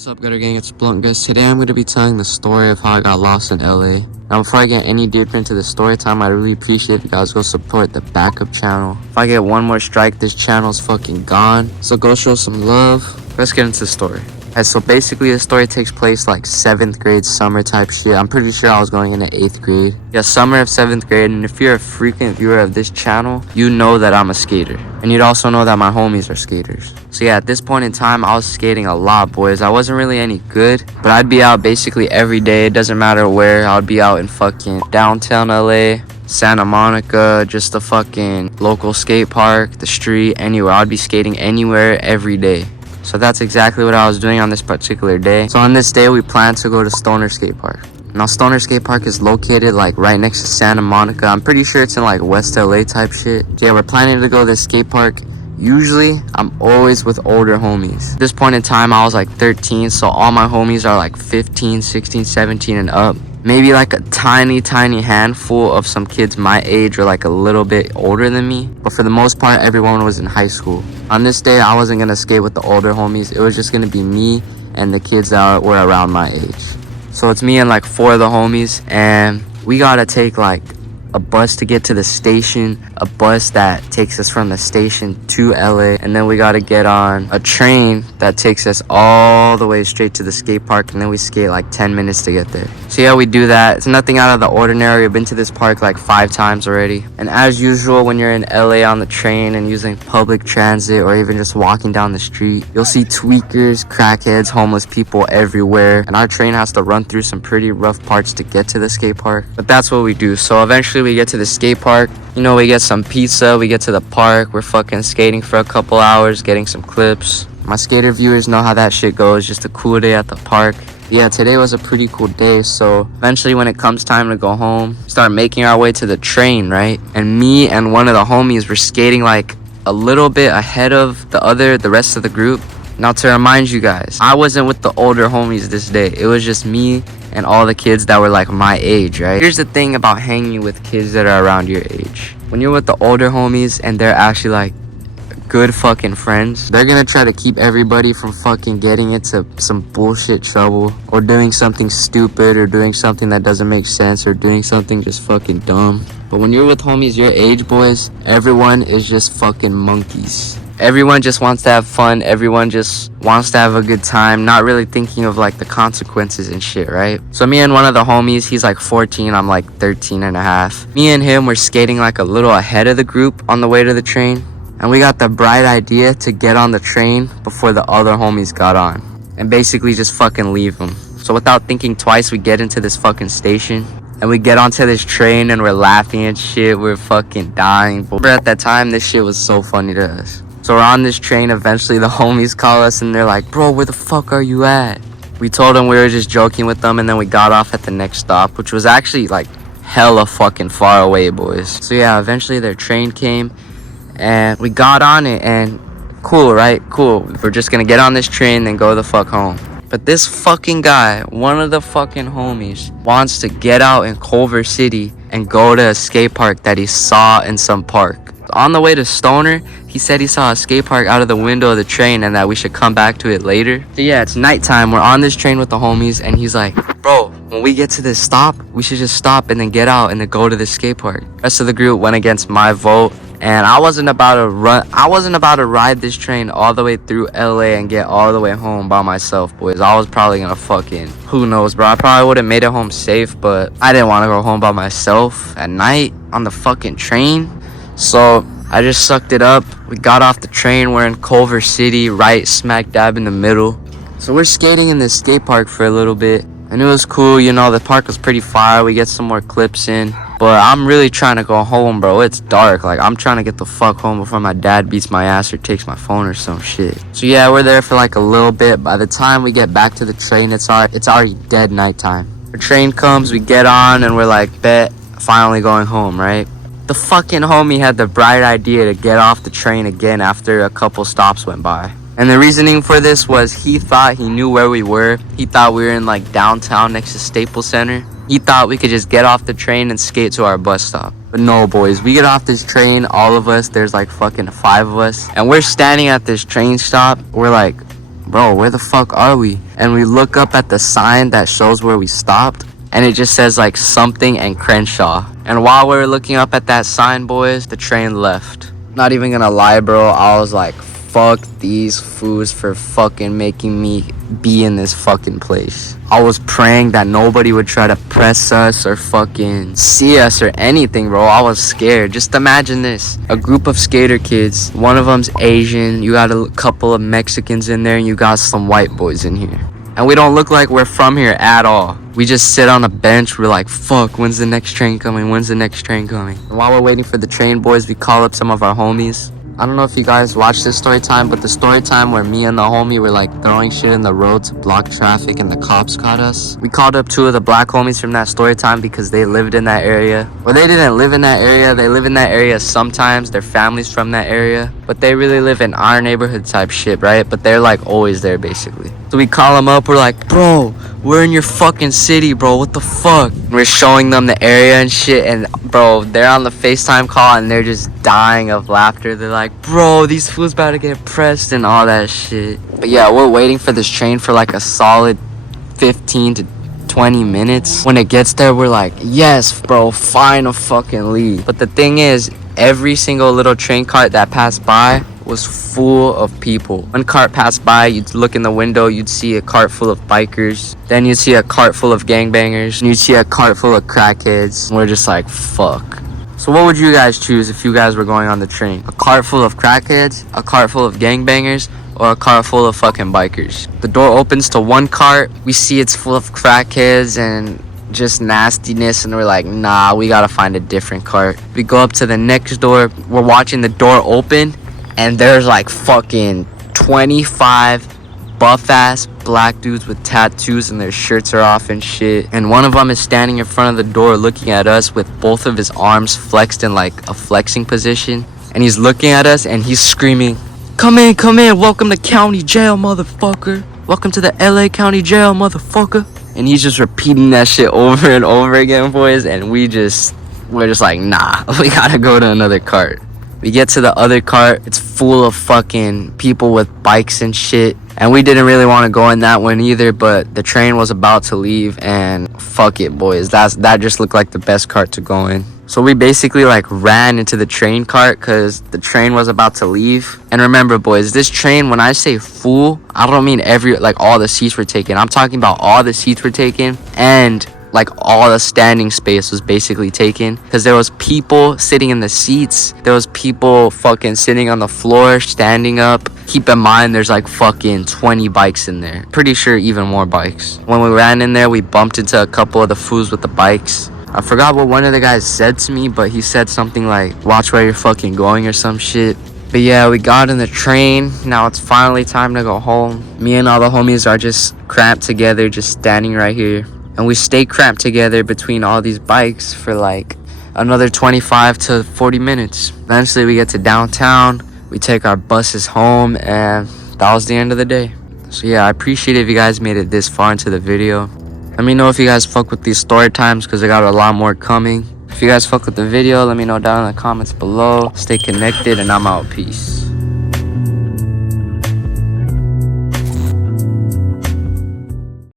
What's up, gutter gang? It's Blunt guys. Today I'm going to be telling the story of how I got lost in LA. Now, before I get any deeper into the story time, I'd really appreciate if you guys go support the backup channel. If I get one more strike, this channel's fucking gone. So go show some love. Let's get into the story. Alright, so basically the story takes place like 7th grade summer type shit. I'm pretty sure I was going into 8th grade. Yeah, summer of 7th grade, and if you're a frequent viewer of this channel, you know that I'm a skater. And you'd also know that my homies are skaters. So yeah, at this point in time, I was skating a lot, boys. I wasn't really any good, but I'd be out basically every day. It doesn't matter where. I'd be out in fucking downtown LA, Santa Monica, just the fucking local skate park, the street, anywhere. I'd be skating anywhere every day. So that's exactly what I was doing on this particular day. So on this day, we planned to go to Stoner Skate Park. Now, Stoner Skate Park is located like right next to Santa Monica. I'm pretty sure it's in like West LA type shit. Yeah, we're planning to go to this skate park. Usually, I'm always with older homies. At this point in time, I was like 13, so all my homies are like 15, 16, 17 and up. Maybe like a tiny handful of some kids my age or like a little bit older than me. But for the most part, everyone was in high school. On this day, I wasn't gonna skate with the older homies. It was just gonna be me and the kids that were around my age. So it's me and like 4 of the homies, and we gotta take like a bus to get to the station, a bus that takes us from the station to LA, and then we gotta get on a train that takes us all the way straight to the skate park, and then we skate like 10 minutes to get there. So yeah, we do that. It's nothing out of the ordinary. I've been to this park like 5 times already. And as usual, when you're in LA on the train and using public transit or even just walking down the street, you'll see tweakers, crackheads, homeless people everywhere, and our train has to run through some pretty rough parts to get to the skate park. But that's what we do. So eventually we get to the skate park, you know, we get some pizza, we get to the park, we're fucking skating for a couple hours, getting some clips. My skater viewers know how that shit goes, just a cool day at the park. Yeah, today was a pretty cool day. So eventually when it comes time to go home, start making our way to the train, right? And me and one of the homies were skating like a little bit ahead of the rest of the group. Now, to remind you guys, I wasn't with the older homies this day. It was just me and all the kids that were like my age, right? Here's the thing about hanging with kids that are around your age. When you're with the older homies and they're actually like good fucking friends, they're gonna try to keep everybody from fucking getting into some bullshit trouble or doing something stupid or doing something that doesn't make sense or doing something just fucking dumb. But when you're with homies your age, boys, everyone is just fucking monkeys. Everyone just wants to have fun. Everyone just wants to have a good time, not really thinking of like the consequences and shit, right? So me and one of the homies, he's like 14, I'm like 13 and a half. Me and him were skating like a little ahead of the group on the way to the train. And we got the bright idea to get on the train before the other homies got on. And basically just fucking leave them. So without thinking twice, we get into this fucking station. And we get onto this train and we're laughing and shit. We're fucking dying. But at that time, this shit was so funny to us. So we're on this train. Eventually the homies call us and they're like, bro, where the fuck are you at? We told them we were just joking with them, and then we got off at the next stop, which was actually like hella fucking far away, boys. So yeah, eventually their train came and we got on it, and cool, right? Cool. We're just gonna get on this train and go the fuck home. But this fucking guy, one of the fucking homies, wants to get out in Culver City and go to a skate park that he saw in some park. On the way to Stoner, he said he saw a skate park out of the window of the train and that we should come back to it later. So yeah, it's nighttime. We're on this train with the homies, and he's like, bro, when we get to this stop, we should just stop and then get out and then go to the skate park. The rest of the group went against my vote, and I wasn't about to ride this train all the way through LA and get all the way home by myself, boys. I was probably gonna fucking, who knows, bro. I probably would have made it home safe, but I didn't want to go home by myself at night on the fucking train. So I just sucked it up. We got off the train. We're in Culver City, right smack dab in the middle. So we're skating in this skate park for a little bit, and it was cool. You know, the park was pretty fire. We get some more clips in, but I'm really trying to go home, bro. It's dark. Like, I'm trying to get the fuck home before my dad beats my ass or takes my phone or some shit. So yeah, we're there for like a little bit. By the time we get back to the train, it's already dead nighttime. The train comes, we get on, and we're like, bet, finally going home, right? The fucking homie had the bright idea to get off the train again after a couple stops went by. And the reasoning for this was he thought he knew where we were. He thought we were in like downtown next to Staples Center. He thought we could just get off the train and skate to our bus stop. But no, boys, we get off this train, all of us, there's like fucking 5 of us. And we're standing at this train stop. We're like, bro, where the fuck are we? And we look up at the sign that shows where we stopped, and it just says like something and Crenshaw. And while we were looking up at that sign, boys, the train left. Not even gonna lie, bro, I was like, fuck these fools for fucking making me be in this fucking place. I was praying that nobody would try to press us or fucking see us or anything, bro. I was scared. Just imagine this. A group of skater kids. One of them's Asian. You got a couple of Mexicans in there, and you got some white boys in here. And we don't look like we're from here at all. We just sit on a bench. We're like, fuck, when's the next train coming? When's the next train coming? And while we're waiting for the train, boys, we call up some of our homies. I don't know if you guys watched this story time, but the story time where me and the homie were like throwing shit in the road to block traffic and the cops caught us. We called up 2 of the black homies from that story time because they lived in that area. Well, they didn't live in that area. They live in that area sometimes. Their family's from that area. But they really live in our neighborhood type shit, right? But they're like always there basically. So we call them up. We're like, bro, we're in your fucking city, bro. What the fuck? And we're showing them the area and shit. And bro, they're on the FaceTime call and they're just dying of laughter. They're like, bro, these fools about to get pressed and all that shit. But yeah, we're waiting for this train for like a solid 15 to 20 minutes. When it gets there, we're like, yes, bro, finally. But the thing is, every single little train cart that passed by was full of people. One cart passed by, you'd look in the window, you'd see a cart full of bikers. Then you'd see a cart full of gangbangers. And you'd see a cart full of crackheads. And we're just like, fuck. So what would you guys choose if you guys were going on the train? A cart full of crackheads, a cart full of gangbangers, or a cart full of fucking bikers? The door opens to one cart. We see it's full of crackheads and just nastiness, and we're like, nah, we gotta find a different cart. We go up to the next door. We're watching the door open, and there's like fucking 25 buff-ass black dudes with tattoos and their shirts are off and shit. And one of them is standing in front of the door looking at us with both of his arms flexed in like a flexing position. And he's looking at us and he's screaming, come in, welcome to county jail, motherfucker. Welcome to the LA County Jail, motherfucker. And he's just repeating that shit over and over again, boys. And we're just like, nah, we gotta go to another cart. We get to the other cart. It's full of fucking people with bikes and shit. And we didn't really want to go in that one either, but the train was about to leave, and fuck it, boys. That just looked like the best cart to go in. So we basically like ran into the train cart because the train was about to leave. And remember, boys, this train, when I say full, I don't mean all the seats were taken. I'm talking about all the seats were taken, and like all the standing space was basically taken because there was people sitting in the seats. There was people fucking sitting on the floor, standing up. Keep in mind, there's like fucking 20 bikes in there. Pretty sure even more bikes. When we ran in there, we bumped into a couple of the fools with the bikes. I forgot what one of the guys said to me, but he said something like, watch where you're fucking going or some shit. But yeah, we got in the train. Now it's finally time to go home. Me and all the homies are just cramped together, just standing right here. And we stay cramped together between all these bikes for like another 25 to 40 minutes. Eventually we get to downtown. We take our buses home, and that was the end of the day. So yeah, I appreciate it if you guys made it this far into the video. Let me know if you guys fuck with these story times because I got a lot more coming. If you guys fuck with the video, let me know down in the comments below. Stay connected, and I'm out. Peace.